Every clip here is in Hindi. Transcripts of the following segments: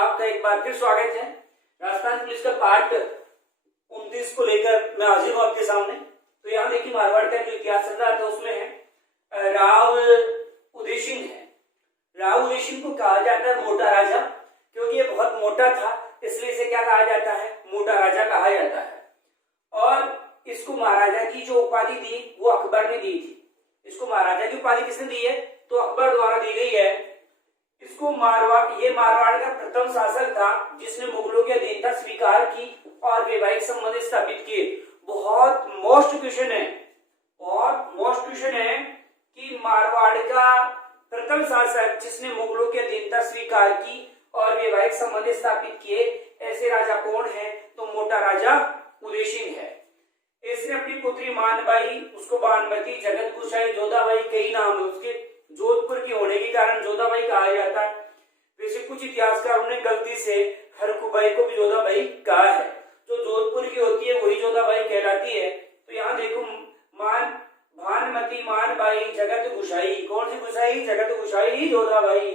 आपका एक बार फिर स्वागत है। राजस्थान पुलिस का पार्ट 29 को लेकर मैं हाजिर हूँ आपके सामने। तो यहाँ देखिए मारवाड़ का जो इतिहास चल रहा था उसमें है राव उदय सिंह है। राव उदय सिंह को कहा जाता है मोटा राजा, क्योंकि ये बहुत मोटा था इसलिए इसे क्या कहा जाता है, मोटा राजा कहा जाता है। और इसको महाराजा की जो उपाधि दी वो अकबर ने दी थी। इसको महाराजा की उपाधि किसने दी है, तो अकबर द्वारा दी गई है। इसको ये मारवाड़ का प्रथम शासक था जिसने मुगलों की अधीनता स्वीकार की और वैवाहिक संबंध स्थापित किए। बहुत मोस्ट क्वेश्चन है कि मारवाड़ का प्रथम शासक जिसने मुगलों की अधीनता स्वीकार की और वैवाहिक संबंध स्थापित किए, ऐसे राजा कौन है, तो मोटा राजा उदय सिंह है। इसने अपनी पुत्री मानबाई, उसको बानमती, जगत गुसाई, जोधाबाई, कई नाम है उसके। जोधपुर की होने के कारण जोधाबाई कहा जाता है। वैसे कुछ इतिहासकारों ने गलती से हरकुबाई को भी जोधाबाई कहा है। जो जोधपुर की होती है वही जोधाबाई कहलाती है। तो यहाँ देखो भानमती, मानबाई, जगत गुसाई, कौन सी गुसाई, जगत गुसाई, जोधाबाई।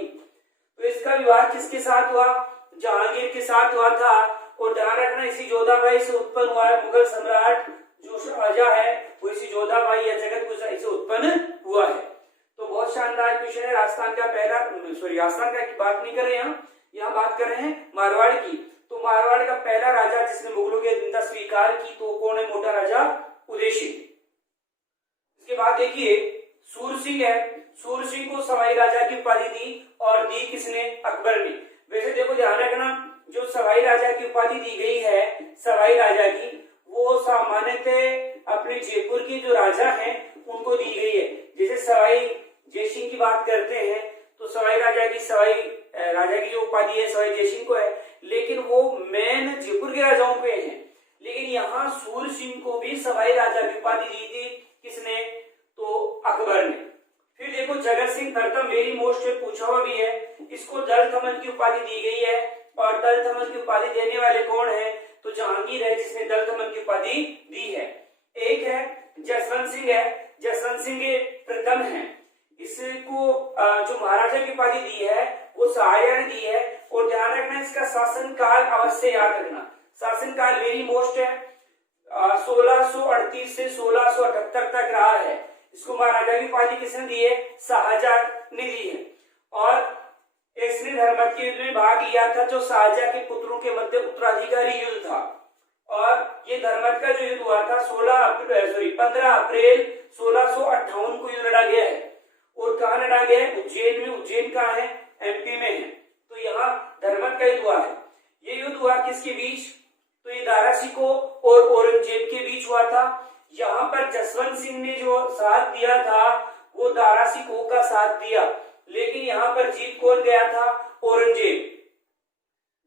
तो इसका विवाह किसके साथ हुआ, जहांगीर के साथ हुआ था। और ध्यान रखना इसी जोधाबाई से उत्पन्न हुआ है मुगल सम्राट जो राजा है, वो इसी जोधाबाई या जगत गुसाई से उत्पन्न हुआ है। तो बहुत शानदार क्वेश्चन है। राजस्थान का बात नहीं कर रहे हैं, यहाँ बात कर रहे हैं मारवाड़ की। तो मारवाड़ का पहला राजा जिसने मुगलों की अधीनता स्वीकार की तो कौन है, मोटा राजा उदय सिंह। इसके बाद देखिए सूर सिंह है। सूर सिंह को सवाई राजा की उपाधि दी और दी किसने, अकबर ने। वैसे देखो ध्यान रखना, जो सवाई राजा की उपाधि दी गई है सवाई राजा की, वो सामान्यतः अपने जयपुर के जो राजा हैं उनको दी गई है। जैसे सवाई जयसिंह की बात करते हैं तो सवाई राजा की जो उपाधि है सवाई जयसिंह को है, लेकिन वो मेन जयपुर के राजाओं पे है। लेकिन यहाँ सूर सिंह को भी सवाई राजा की उपाधि दी थी किसने, तो अकबर ने। फिर देखो जगत सिंह प्रथम, वेरी मोस्ट पूछा हुआ भी है। इसको दल थमन की उपाधि दी गई है और दल थमन की उपाधि देने वाले कौन है, तो जहांगीर है जिसने दल थमन की उपाधि दी है। एक है जसवंत सिंह है, जसवंत सिंह प्रथम है। इसको जो महाराजा की उपाधि दी है वो सहाया ने दी है। और ध्यान रखना इसका शासन काल अवश्य याद रखना, शासन काल वेरी मोस्ट है। 1638 से 1678 तक रहा है। इसको महाराजा की उपाधि किसने दी है, शाहजहां ने दी है। और इसने धर्मत के युद्ध में भाग लिया था जो शाहजहां के पुत्रों के मध्य उत्तराधिकारी युद्ध था। और ये धर्मत का जो युद्ध हुआ था 15 अप्रैल 1658 को युद्ध लड़ा गया है। और कहाँ लड़ा गया है, उज्जैन में। उज्जैन कहाँ है, एमपी में है। तो यहाँ धर्मत का युद्ध हुआ है। ये युद्ध हुआ किसके बीच, तो ये दारा सिकोह और औरंगजेब के बीच हुआ था। यहाँ पर जसवंत सिंह ने जो साथ दिया था वो दारा सिकोह का साथ दिया, लेकिन यहाँ पर जीत कौन गया था, औरंगजेब।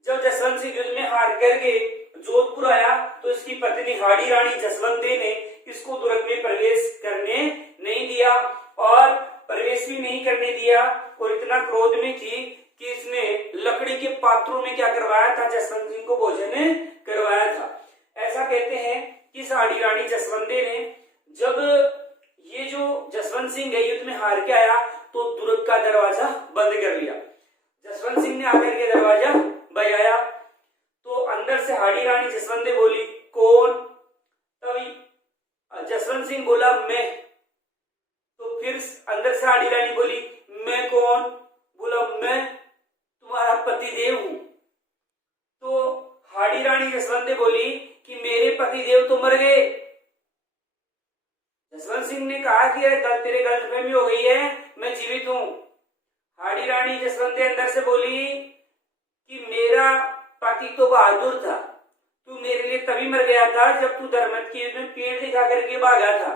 जब जसवंत सिंह युद्ध में हार करके जोधपुर आया तो इसकी पत्नी हाड़ी रानी जसवंते ने इसको दुर्ग में प्रवेश करने नहीं दिया और प्रवेश भी नहीं करने दिया। और इतना क्रोध में थी कि इसने लकड़ी के पात्रों में क्या करवाया था, जसवंत सिंह को भोजन करवाया था। ऐसा कहते हैं कि हाड़ी रानी जसवंते ने जब ये जो जसवंत सिंह है युद्ध में हार के आया तो दुर्ग का दरवाजा बंद कर लिया। जसवंत सिंह ने आकर के दरवाजा बजाया तो अंदर से हाड़ी रानी जसवंते बोली कौन, तभी जसवंत सिंह बोला मैं। तो फिर अंदर से हाड़ी रानी बोली मैं कौन, बोला मैं तुम्हारा पतिदेव हूं। तो हाड़ी रानी जसवंते बोली कि मेरे पतिदेव तो मर गए। जसवंत सिंह ने कहा कि तेरे गलतफहमी हो गई है, मैं जीवित हूं। हाड़ी रानी जसवंते अंदर से बोली कि मेरा पति तो बहादुर था, तू मेरे लिए तभी मर गया था जब तू धर्मत के युद्ध में पेड़ दिखा करके भागा था।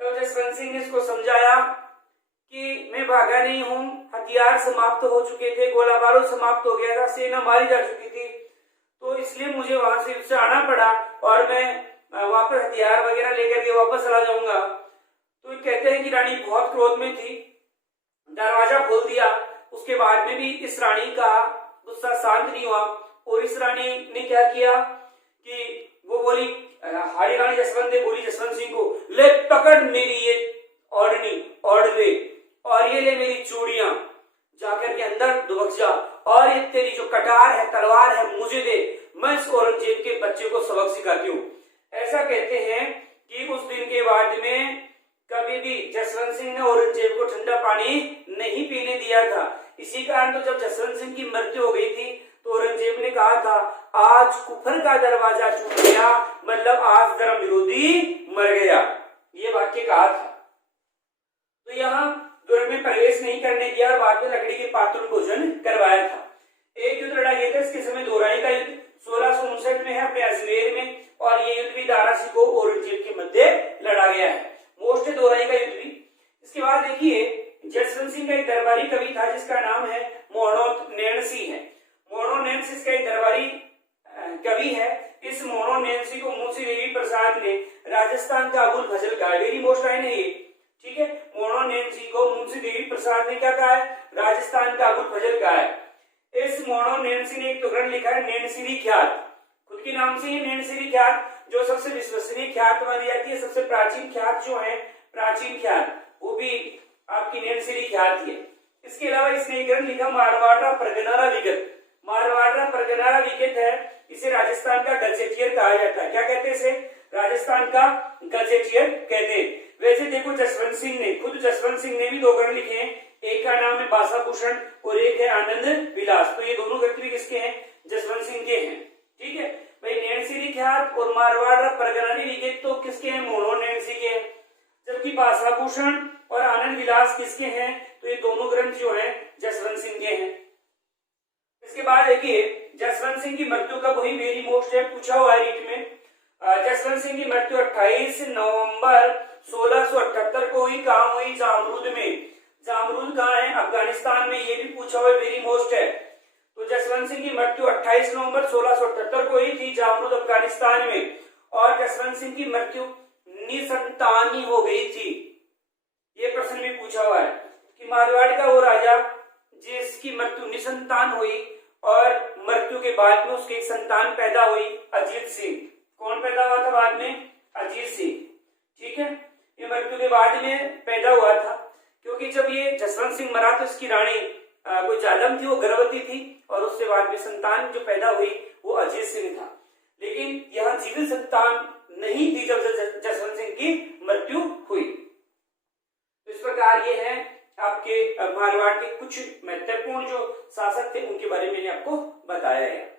तो जसवंत सिंह ने इसको समझाया कि मैं भागा नहीं हूं, हथियार समाप्त हो चुके थे, गोला बारूद समाप्त हो गया था, सेना मारी जा चुकी थी, तो इसलिए मुझे वहां से आना पड़ा और मैं वापस हथियार वगैरह लेकर के वापस चला जाऊंगा। तो कहते हैं कि रानी बहुत क्रोध में थी, दरवाजा खोल दिया। उसके बाद में भी इस रानी का गुस्सा शांत नहीं हुआ और इस रानी ने क्या किया कि वो बोली, हाड़ी रानी जसवंते बोली जसवंत सिंह को, ले पकड़ मेरी ये ओढ़नी ओढ़ ले और ये ले मेरी चूड़ियां, जाकर के अंदर दुबक जा और ये तेरी जो जो कटार है, तलवार है, मुझे दे, मैं इस औरंगजेब के बच्चे को सबक सिखाती हूँ। ऐसा कहते हैं कि उस दिन के बाद में कभी भी जसवंत सिंह ने औरंगजेब को ठंडा पानी नहीं पीने दिया था। इसी कारण तो जब जसवंत सिंह की मृत्यु हो गई थी तो औरंगजेब ने कहा था, आज कुफर का दरवाजा टूट गया, मतलब आज धर्म विरोधी मर गया, ये वाक्य कहा था। तो यहाँ दुर्ग में प्रवेश नहीं करने दिया और बाद में लकड़ी के पात्र में भोजन करवाया था। एक युद्ध लड़ा गया था, इसके समय दोराई का युद्ध 1659 में है अपने अजमेर में, और ये युद्ध भी दारा सिकोह और औरंगजेब के मध्य लड़ा गया है। मोस्ट दोराई का युद्ध भी। इसके बाद देखिए जसवंत सिंह का एक दरबारी कवि था जिसका नाम है मोहनोनैंसी है। मोहनोनैंसी इसका एक दरबारी कवि है। इस मोहनोनैंसी को मुंशी देवी प्रसाद ने राजस्थान का अबुल फजल कहा है। वेरी मोस्ट लाइन है ये, ठीक है। मोहनोनैंसी को मुंशी देवी प्रसाद ने क्या कहा है, राजस्थान का अबुल फजल कहा है। इस मोहनोनैंसी ने एक तो ग्रंथ लिखा है नैनसिरी ख्यात, खुद के नाम से ही नैनसिरी ख्यात, जो सबसे विश्वसनीय ख्यात मानी जाती है। सबसे प्राचीन ख्यात जो है, प्राचीन ख्यात, वो भी आपकी नैनसिरी ख्यात है। इसके अलावा इसने एक ग्रंथ लिखा मारवाड़ा परगनारा विगत। मारवाड़ा परगनारा विगत है, इसे राजस्थान का गजेटियर कहा जाता है। क्या कहते हैं इसे, राजस्थान का गजेटियर कहते हैं। वैसे देखो जसवंत सिंह ने, खुद जसवंत सिंह ने भी दो ग्रंथ लिखे हैं, एक का नाम है भाषाभूषण और एक है आनंद विलास। तो ये दोनों ग्रंथ भी किसके हैं, जसवंत सिंह के हैं, ठीक है भाई। नैनसिरी ख्यात और मारवाड़ा परगनारी विगत तो किसके हैं, मोहनोनैंसी के हैं। जबकि भाषाभूषण और आनंद विलास किसके हैं, तो ये दोनों ग्रंथ जो हैं जसवंत सिंह के हैं। इसके बाद देखिए जसवंत सिंह की मृत्यु कब हुई, वेरी मोस्ट है, पूछा हुआ है रीट में। जसवंत सिंह की मृत्यु 28 नवंबर 1678 को हुई। कहां हुई, जामरूद में। जामरूद कहां है, अफगानिस्तान में, ये भी पूछा हुआ है, वेरी मोस्ट है। तो जसवंत सिंह की मृत्यु 28 नवंबर 1678 को हुई थी जामरूद अफगानिस्तान में। और जसवंत सिंह की मृत्यु निसंतानी हो गई थी। ये प्रश्न भी पूछा हुआ है कि मारवाड़ का वो राजा जिसकी मृत्यु निसंतान हुई और मृत्यु के बाद में उसकी एक संतान पैदा हुई, अजीत सिंह। कौन पैदा हुआ था बाद में, अजीत सिंह, ठीक है। ये मृत्यु के बाद में पैदा हुआ था, क्योंकि जब ये जसवंत सिंह मरा तो इसकी रानी कोई जालम थी, वो गर्भवती थी, और उससे बाद में संतान जो पैदा हुई वो अजीत सिंह था। लेकिन यहाँ जीवित संतान नहीं थी जब जसवंत सिंह की मृत्यु हुई। तो इस प्रकार ये है आपके मारवाड़ के कुछ महत्वपूर्ण जो शासक थे उनके बारे में मैंने आपको बताया है।